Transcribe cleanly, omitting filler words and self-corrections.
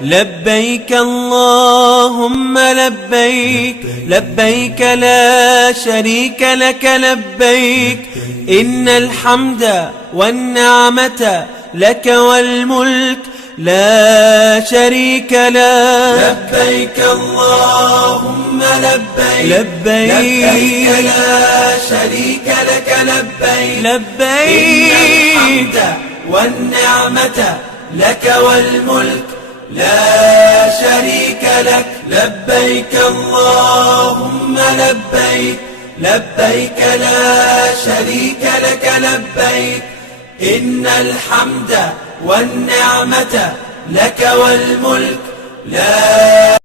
لبيك اللهم لبيك، لبيك لا شريك لك لبيك، إن الحمد والنعمة لك والملك لا شريك لك. لبيك اللهم لبيك، لبيك لا شريك لك لبيك، لبيك إن الحمد والنعمة لك والملك لا شريك لك. لبيك اللهم لبيك، لبيك لا شريك لك لبيك، إن الحمد والنعمة لك والملك لا